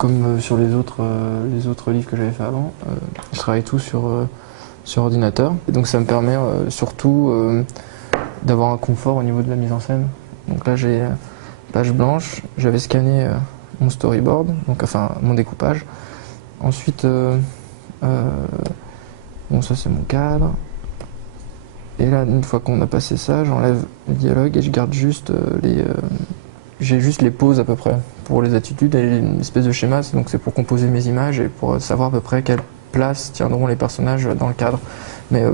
comme sur les autres livres que j'avais fait avant, je travaille tout sur ordinateur. Et donc ça me permet surtout d'avoir un confort au niveau de la mise en scène. Donc là j'ai page blanche, j'avais scanné mon storyboard, donc enfin mon découpage. Ensuite, bon ça c'est mon cadre. Et là, une fois qu'on a passé ça, j'enlève les dialogues et je garde juste j'ai juste les poses à peu près pour les attitudes et une espèce de schéma. Donc c'est pour composer mes images et pour savoir à peu près quelle place tiendront les personnages dans le cadre. Mais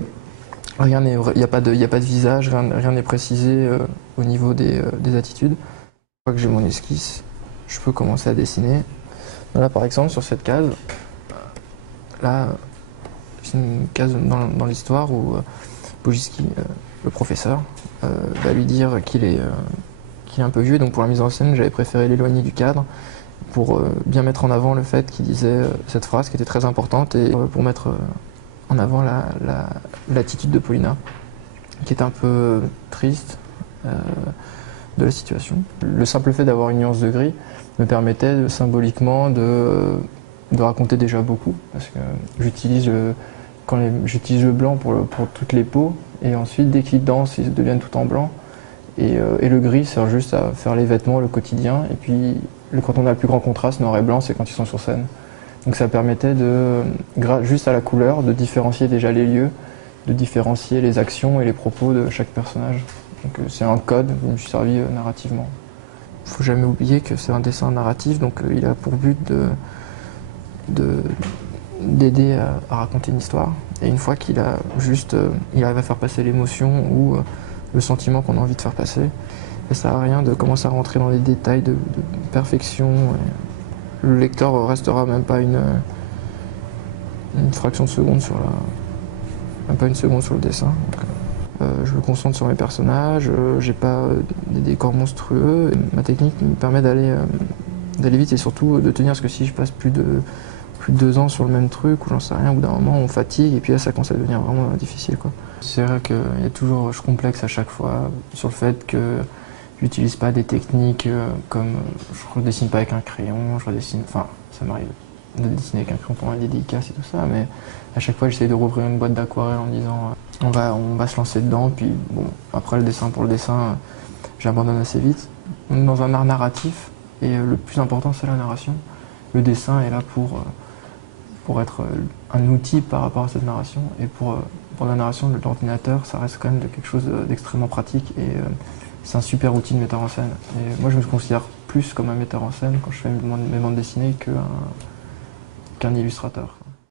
il n'y a pas de visage, rien n'est précisé au niveau des attitudes. Une fois que j'ai mon esquisse, je peux commencer à dessiner. Là par exemple sur cette case, là c'est une case dans l'histoire où Bojiski, le professeur, va lui dire qu'il est un peu vieux, donc pour la mise en scène j'avais préféré l'éloigner du cadre pour bien mettre en avant le fait qu'il disait cette phrase qui était très importante et pour mettre en avant l'attitude de Paulina qui est un peu triste de la situation. Le simple fait d'avoir une nuance de gris me permettait symboliquement de raconter déjà beaucoup parce que j'utilise le blanc pour toutes les peaux et ensuite dès qu'ils dansent ils deviennent tout en blanc. Et le gris sert juste à faire les vêtements, le quotidien. Et puis, quand on a le plus grand contraste, noir et blanc, c'est quand ils sont sur scène. Donc ça permettait, juste à la couleur, de différencier déjà les lieux, de différencier les actions et les propos de chaque personnage. Donc c'est un code dont je me suis servi narrativement. Il ne faut jamais oublier que c'est un dessin narratif, donc il a pour but d'aider à raconter une histoire. Et une fois qu'il a il arrive à faire passer l'émotion ou le sentiment qu'on a envie de faire passer. Et ça sert à rien de commencer à rentrer dans les détails de perfection. Le lecteur restera même pas une fraction de seconde même pas une seconde sur le dessin. Donc, je me concentre sur mes personnages, j'ai pas des décors monstrueux. Et ma technique me permet d'aller vite et surtout de tenir, parce que si je passe plus de 2 ans sur le même truc ou j'en sais rien, au bout d'un moment on fatigue et puis là ça commence à devenir vraiment difficile, quoi. C'est vrai qu'il y a toujours, je complexe à chaque fois sur le fait que j'utilise pas des techniques comme je redessine pas avec un crayon, enfin ça m'arrive de dessiner avec un crayon pour un dédicace et tout ça, mais à chaque fois j'essaie de rouvrir une boîte d'aquarelle en me disant on va se lancer dedans, puis bon après le dessin pour le dessin j'abandonne assez vite. On est dans un art narratif et le plus important c'est la narration. Le dessin est là pour être un outil par rapport à cette narration. Et pour la narration de l'ordinateur, ça reste quand même quelque chose d'extrêmement pratique et c'est un super outil de metteur en scène. Et moi je me considère plus comme un metteur en scène quand je fais mes bandes dessinées qu'un illustrateur.